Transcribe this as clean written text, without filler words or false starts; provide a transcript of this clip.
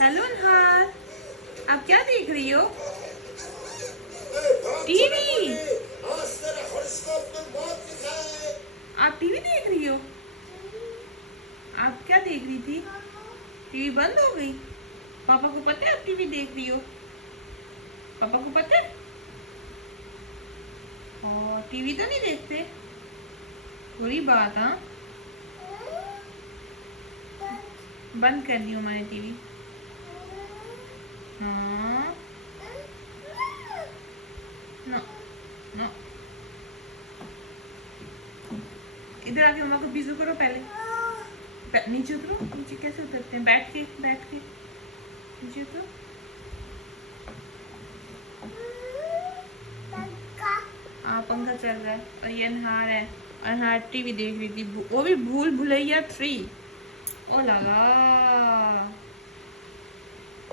Hello अनहार, आप क्या देख रही हो? टीवी। आप टीवी देख रही हो? आप क्या देख रही थी? टीवी बंद हो गई? पापा को पता है आप टीवी देख रही हो? पापा को पता है? और टीवी तो नहीं देखते? बुरी बात। हाँ, बंद करनी हो मैंने टीवी। हाँ। नो नो, इधर आके मम्मा को पिज़्ज़ा करो पहले। नीचे उतरो। नीचे कैसे उतरते हैं? बैठ के, बैठ के नीचे उतरो। पंखा चल रहा है और ये अनहार है। अनहार टीवी देख रही थी, वो भी भूल भुलैया 3। ओ लगा।